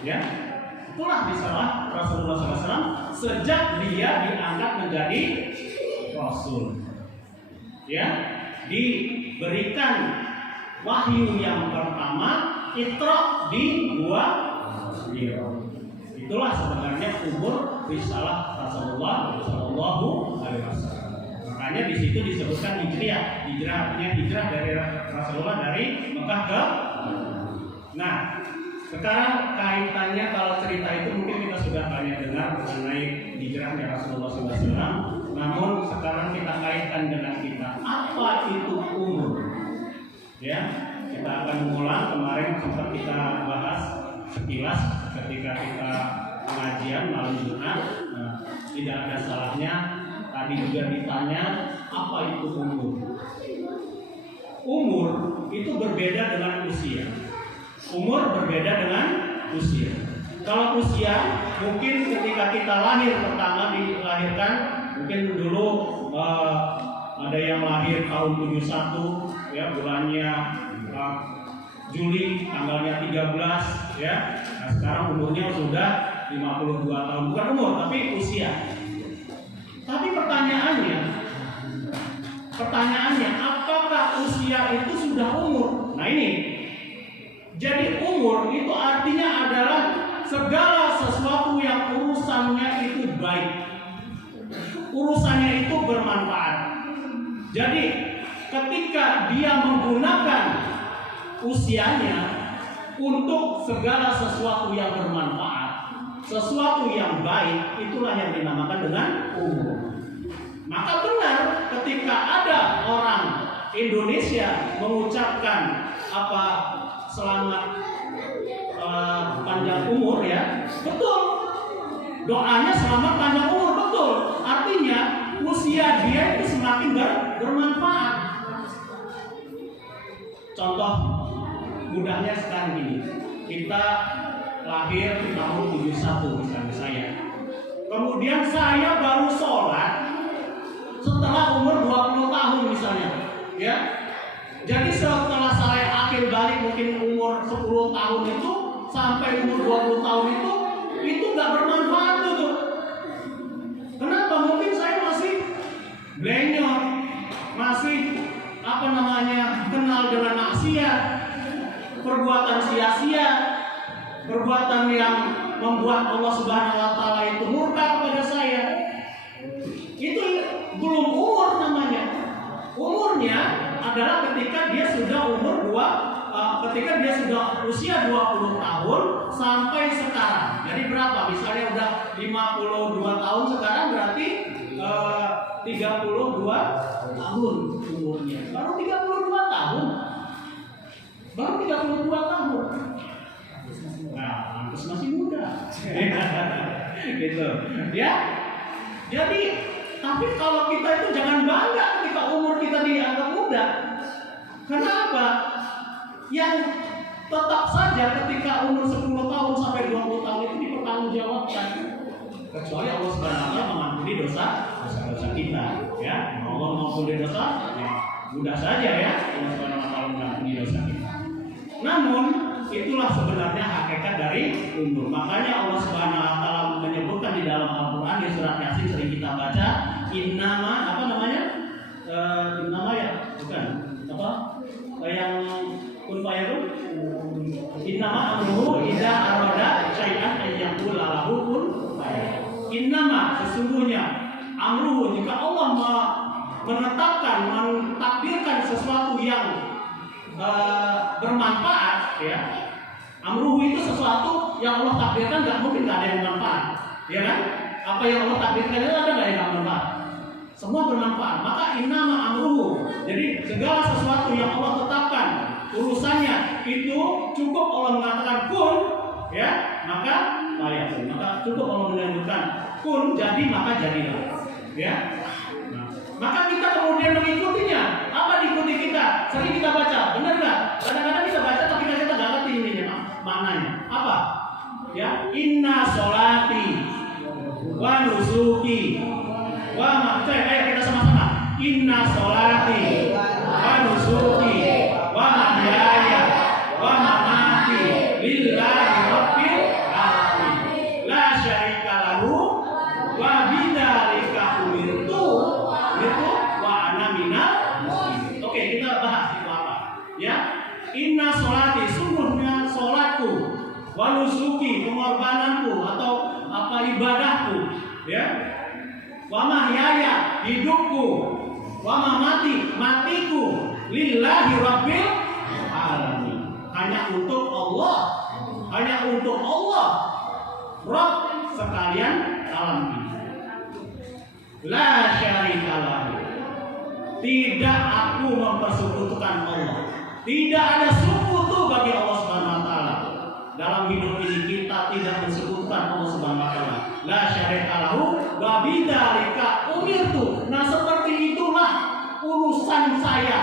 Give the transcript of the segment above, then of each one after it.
Ya, itulah risalah Rasulullah SAW sejak dia diangkat menjadi Rasul. Ya, diberikan wahyu yang pertama, Iqra di Gua Hira. Itulah sebenarnya umur risalah Rasulullah Shallallahu Alaihi Wasallam. Makanya di situ disebutkan hijrah. Hijrah artinya hijrah dari Rasulullah dari Mekah ke. Nah, sekarang kaitannya kalau cerita itu mungkin kita sudah banyak dengar mengenai hijrahnya Rasulullah SAW. Namun sekarang kita kaitkan dengan kita. Apa itu umur? Ya, kita akan mengulang kemarin sempat kita bahas sekilas ketika kita pengajian malam Jumat. Nah, tidak ada salahnya. Tadi juga ditanya apa itu umur. Umur itu berbeda dengan usia. Umur berbeda dengan usia. Kalau usia mungkin ketika kita lahir pertama dilahirkan, mungkin dulu ada yang lahir tahun 71 ya, bulannya Juli, tanggalnya 13 ya. Nah, sekarang umurnya sudah 52 tahun, bukan umur tapi usia. Tapi pertanyaannya apakah usia itu sudah umur? Nah ini, jadi umur itu artinya adalah segala sesuatu yang urusannya itu baik, urusannya itu bermanfaat. Jadi ketika dia menggunakan usianya untuk segala sesuatu yang bermanfaat, sesuatu yang baik, itulah yang dinamakan dengan umur. Maka benar ketika ada orang Indonesia mengucapkan selamat panjang umur ya, betul. Doanya selamat panjang umur, betul. Artinya usia dia itu semakin bermanfaat. Contoh mudahnya sekarang gini, kita lahir tahun 71 misalnya saya. Kemudian saya baru sholat setelah umur 20 tahun misalnya, ya. Jadi setelah saya akhir balik mungkin umur 10 tahun itu sampai umur 20 tahun itu nggak bermanfaat tuh. Kenapa? Mungkin saya masih blenyor, masih kenal dengan maksiat, perbuatan sia-sia, perbuatan yang membuat Allah Subhanahu wa taala itu murka kepada saya. Itu belum umur namanya. Umurnya adalah ketika dia sudah ketika dia sudah usia 20 tahun sampai sekarang. Jadi berapa? Misalnya udah 52 tahun sekarang berarti 32 tahun umurnya. Baru 32 tahun. Nah, Markus masih muda. Gitu. Ya. Jadi, tapi kalau kita itu jangan bangga ketika umur kita dianggap muda. Kenapa? Yang tetap saja ketika umur 10 tahun sampai 20 tahun itu dipertanggungjawabkan. Kecuali Allah Subhanahu wa taala mengampuni dosa kita, ya. Allah mengampuni dosa, ya, mudah saja ya. Allah Subhanahu wa taala mengampuni dosa kita. Namun itulah sebenarnya hakikat dari umur. Makanya Allah Subhanahu wa taala menyebutkan di dalam Al-Qur'an di surat Yasin sering kita baca, innama ya, bukan. Yang kun fayakun. Innama amruhu idza arada syai'an ayyaqula lahu kun fayakun. Innama sesungguhnya amruhu jika Allah mentakdirkan sesuatu yang bermanfaat, ya. Amruhu itu sesuatu yang Allah takdirkan nggak mungkin nggak ada yang bermanfaat, ya kan? Apa yang Allah takdirkan itu ada nggak yang bermanfaat? Semua bermanfaat. Maka innama amruhu. Jadi segala sesuatu yang Allah tetapkan urusannya itu cukup Allah mengatakan kun, ya, maka fayakun. Maka cukup Allah menyebutkan kun, jadi maka jadilah, ya. Maka kita kemudian mengikutinya. Apa diikuti kita? Sering kita baca, benar nggak? Kadang-kadang bisa baca tapi kita nggak ngerti ini maknanya. Apa? Ya, inna sholati wa nusuki wa mahsyai. Ayo kita sama-sama. Inna sholati wa nusuki wa mahyaya wa mamati lillahi rabbil nusuki, pengorbananku atau apa ibadahku, ya. Wa mahyaya, hidupku, wa mamati, matiku, lillahi rabbil alamin. Hanya untuk Allah, hanya untuk Allah, Rabb sekalian alam ini. La syarika lahu. Tidak aku mempersekutukan Allah. Tidak ada sekutu bagi Allah Subhanahu wa taala. Dalam hidup ini kita tidak mensekutukan Allah Subhanahu wa taala. La syarika lahu wa bidzalika umirtu. Nah, seperti itulah urusan saya.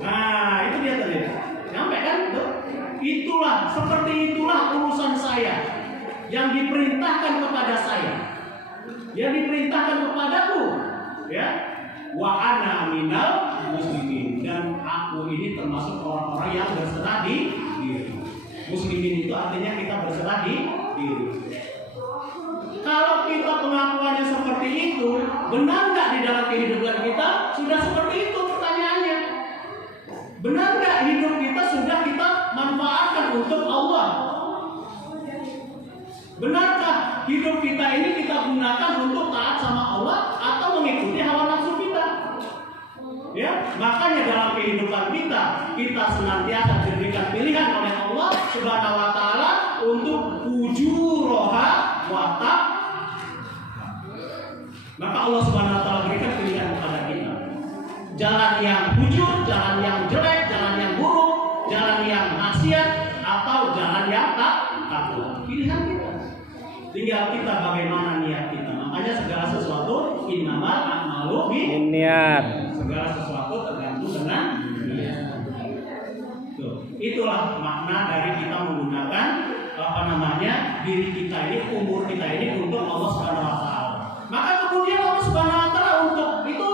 Nah, itu dia tadi. Nyampe kan? Itulah, seperti itulah urusan saya yang diperintahkan kepada saya. Yang diperintahkan kepadaku, ya. Wa ana minal muslimin, dan aku ini termasuk orang-orang yang berserah diri. Muslimin itu artinya kita berserah diri. Kalau kita pengakuannya seperti itu, benar nggak di dalam kehidupan kita sudah seperti itu? Pertanyaannya, benar nggak hidup kita sudah kita manfaatkan untuk Allah? Benarkah hidup kita ini kita gunakan untuk taat sama Allah atau mengikuti hawa nafsu kita? Ya, makanya dalam kehidupan kita senantiasa diberikan pilihan oleh Allah Subhanahu wa taala untuk ujuraha wa ta. Maka Allah Subhanahu wa taala berikan pilihan kepada kita. Jalan yang bujur, jalan yang jelek, jalan yang buruk, jalan yang maksiat atau jalan yang takwa. Pilihan kita. Tinggal kita bagaimana niat kita. Makanya segala sesuatu innamal a'malu binniyat. Segala sesuatu tergantung dengan niat. Itulah makna dari kita menggunakan diri kita ini, umur kita ini untuk Allah Subhanahu wa taala. Maka kemudian Allah Subhanahu wa taala untuk itu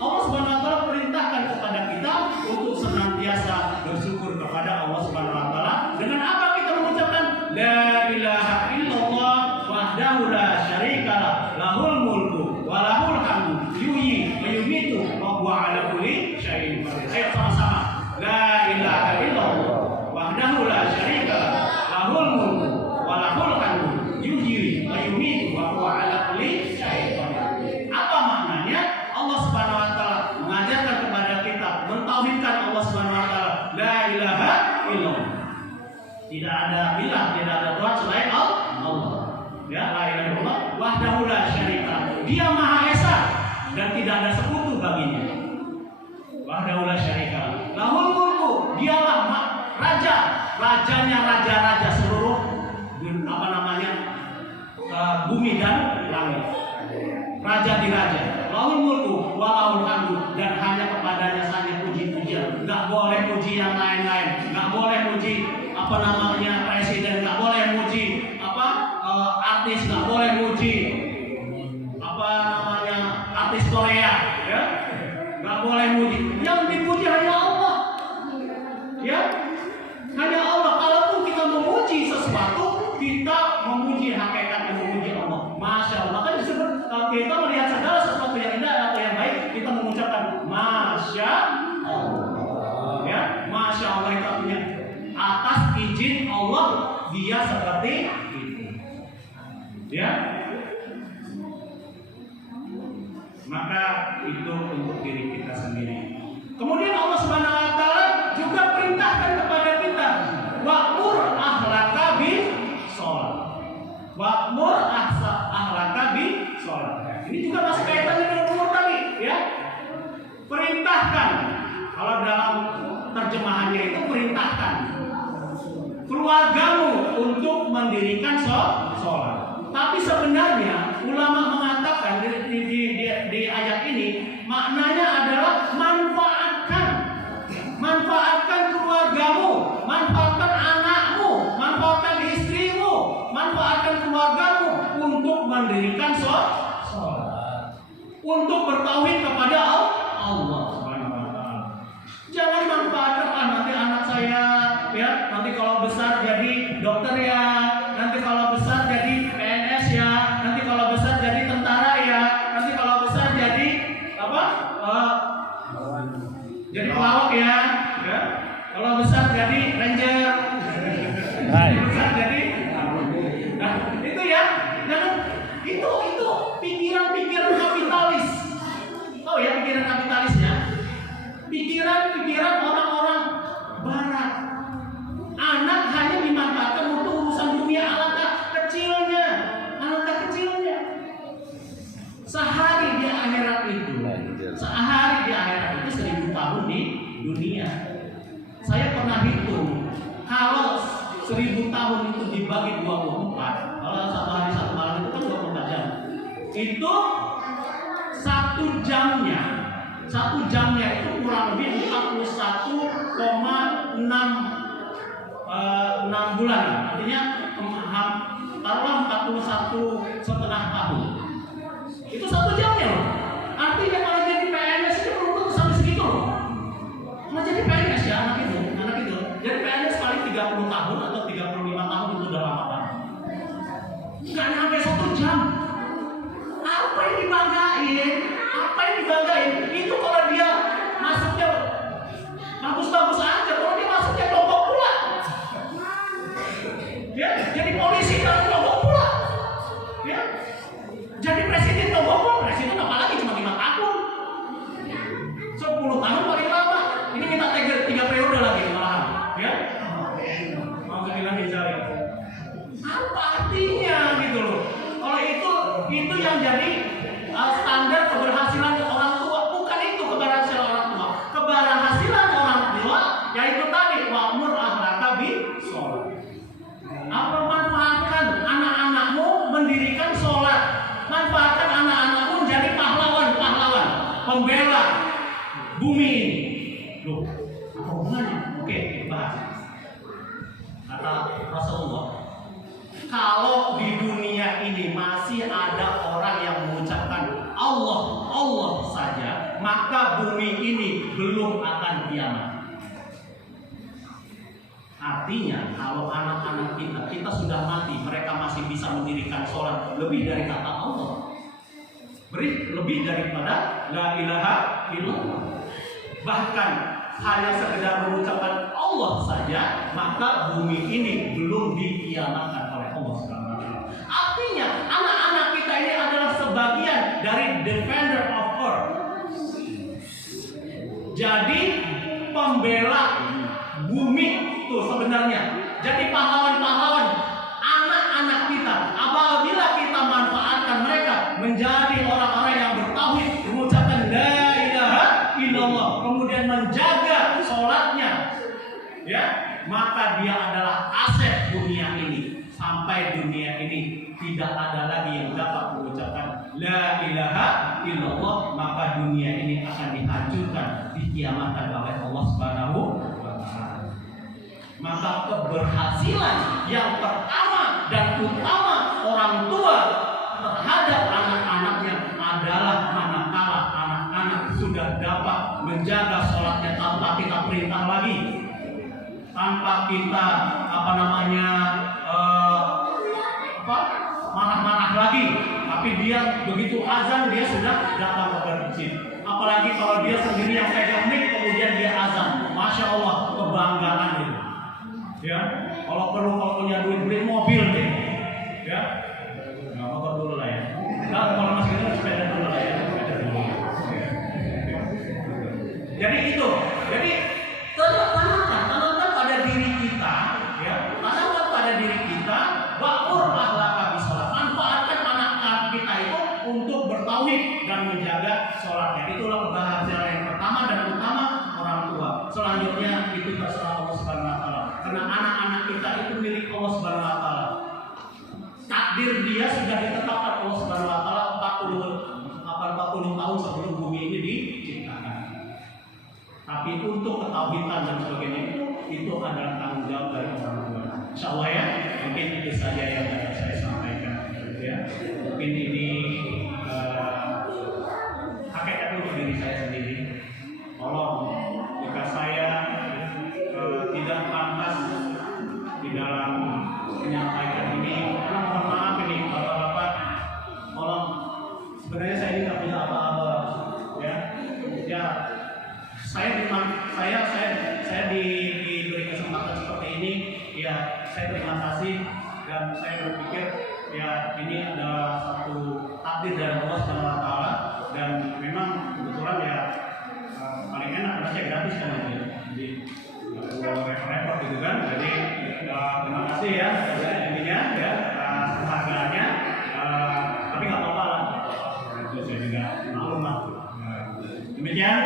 Allah Subhanahu wa taala perintahkan kepada kita untuk senantiasa bersyukur kepada Allah Subhanahu wa taala. Dengan apa kita mengucapkan la ilaha illallah wahdahu la syarikalah lahul mulku wa lahul hamdu yuhyi wa yumiitu wa huwa ala kulli syai'in qadir. Ayo sama-sama. La ilaha illallah wahdahu la syarikalah lahul mulku wa lahul hamdu yuhyi wa yumiitu wa huwa ala kulli syai'in qadir. Apa maknanya? Allah Subhanahu wa taala mengajarkan kepada kita mentauhidkan Allah Subhanahu wa taala. La ilaha illallah. Tidak ada ilah, tidak ada Tuhan selain Allah. Ya, la ilaha illallah wahdahu la syarikalah. Dia Maha Esa dan tidak ada sekutu baginya. Wahdahu la syarikalah. Lahul mulku, dialah raja, rajanya raja-raja seluruh bumi dan langit. Raja di raja. Lahul mulku wa lahul hamdu, dan hanya kepadanya saja puji-pujian. Enggak boleh puji yang lain-lain. Enggak boleh puji presiden, enggak boleh puji artis, enggak boleh puji artis Korea, ya. Enggak boleh puji. Yang dipuji hanya Allah. Ya. Hanya Allah. Kalaupun kita memuji sesuatu, kita memuji hakikatnya, memuji Allah. Masya Allah. Maka disebut kalau kita melihat segala sesuatu yang indah atau yang baik, kita mengucapkan Masya Allah. Ya, Masya Allah itu artinya atas izin Allah dia seperti itu. Ya. Maka itu untuk diri kita sendiri. Kemudian Allah Subhanahu wa taala juga perintahkan kepada kita, wa'mur ahlaka bis shalah. Wa'mur ahlaka bis shalah. Ini juga masih kaitannya dengan umur tadi, ya. Perintahkan. Kalau dalam terjemahannya itu perintahkan keluargamu untuk mendirikan sholat. Tapi sebenarnya ulama mengatakan di ayat ini maknanya adalah manfaatkan keluargamu, manfaatkan anakmu, manfaatkan istrimu, manfaatkan keluargamu untuk mendirikan sholat, untuk bertauhid kepada Allah Subhanahu wa taala. Jangan manfaatkan nanti anak saya, ya, nanti kalau besar jadi dokter ya, nanti kalau besar jadi PNS ya, nanti kalau besar jadi tentara ya, nanti kalau besar jadi jadi pelawak ya, kalau besar jadi ranger. 1000 tahun itu dibagi 24, kalau satu hari satu malam itu kan 24 jam. Itu satu jamnya itu kurang lebih 41,6 bulan. Artinya taruhlah 41,5 tahun. Itu 1 jamnya loh. Artinya kalau jadi PNS itu perlu sampai segitu loh. Kalau jadi PNS ya anak itu. Jadi PNS paling 30 tahun atau 35 tahun itu udah lama banget. Nggak sampai 1 jam. Apa yang dibanggain? Itu kalau dia masuknya bagus-bagus aja. Kalau dia masuknya mogok pula. Ya, jadi polisi kan mogok pula. Ya. Jadi presiden mogok pula. Presiden apalagi cuma 5 tahun. 10 tahun paling lama. Ini minta 3 periode lagi malahan. Ya. Mau bilang Izali. Apa artinya gitu loh? Kalau itu yang jadi standar keberhasilan orang tua. Bukan itu keberhasilan orang tua. Keberhasilan orang tua yaitu tadi wa'mur ahlaka bis-shalah. Apa manfaatkan anak-anakmu mendirikan sholat, manfaatkan anak-anakmu menjadi pahlawan, pembela bumi ini. Loh, apa hubungannya? Oke, bahas. Kata Rasulullah, kalau di dunia ini masih ada orang yang mengucapkan Allah saja, maka bumi ini belum akan kiamat. Artinya kalau anak-anak kita sudah mati, mereka masih bisa mendirikan sholat lebih dari kata Allah, lebih daripada la ilaha illallah. Bahkan hanya sekedar mengucapkan Allah saja, maka bumi ini belum dikiamatkan oleh Allah SWT. Artinya anak-anak kita ini adalah sebagian dari defender of earth. Jadi pembela bumi itu sebenarnya. Jadi pahlawan-pahlawan anak-anak kita. Apabila kita manfaatkan mereka menjadi orang-orang yang bertauhid, mengucapkan la ilaha illallah, kemudian menjaga sholatnya, ya, maka dia adalah aset dunia ini. Sampai dunia ini tidak ada lagi yang dapat mengucapkan la ilaha illallah, maka dunia ini akan dihancurkan, dikiamatkan oleh Allah Subhanahu wa Ta'ala. Maka keberhasilan yang pertama dan utama orang tua terhadap anak-anaknya adalah manakala anak-anak sudah dapat menjaga sholatnya tanpa kita perintah lagi, tanpa kita marah-marah lagi, tapi dia begitu azan dia sudah datang ke masjid. Apalagi kalau dia sendiri yang pegang mic kemudian dia azan, masya Allah, kebanggaan itu. Ya, kalau punya duit beli mobil deh, ya, nggak motor dulu lah ya. Nah, kalau masih itu sepeda dulu lah ya, sepeda dulu. Jadi itu, tanamkan pada diri kita, ya, tanamkan pada diri kita, wa'mur ahlaka bis-shalah. Manfaatkan anak-anak kita itu untuk bertauhid dan menjaga sholatnya. Itulah keberhasilan yang pertama dan utama orang tua. Selanjutnya itu terserah Allah Subhanahu wa Ta'ala. Karena anak-anak kita itu milik Allah Subhanahu wa Ta'ala. Takdir dia sudah ditetapkan Allah Subhanahu wa Ta'ala 40 tahun sebelum bumi ini diciptakan. Tapi untuk ketauhidan dan sebagainya itu adalah tanggung jawab dari orang tua. Insyaallah ya, mungkin itu saja yang dapat saya sampaikan. Ya, mungkin ini hakikat untuk diri saya sendiri. Tolong jika saya tidak pantas di dalam menyampaikan ini, mohon maaf ini bapak-bapak, tolong. Sebenarnya saya ini nggak punya apa-apa, ya. Saya diberi kesempatan seperti ini, ya saya terima kasih dan saya berpikir ya ini adalah satu takdir dari Allah Subhanahu wa Ta'ala dan memang kebetulan ya paling enak karena saya gratis kan ini. Jadi repot gitu kan. Jadi terima kasih ya intinya ya atas harganya, tapi nggak apa-apa lah. Itu saya juga maklum lah. Demikian.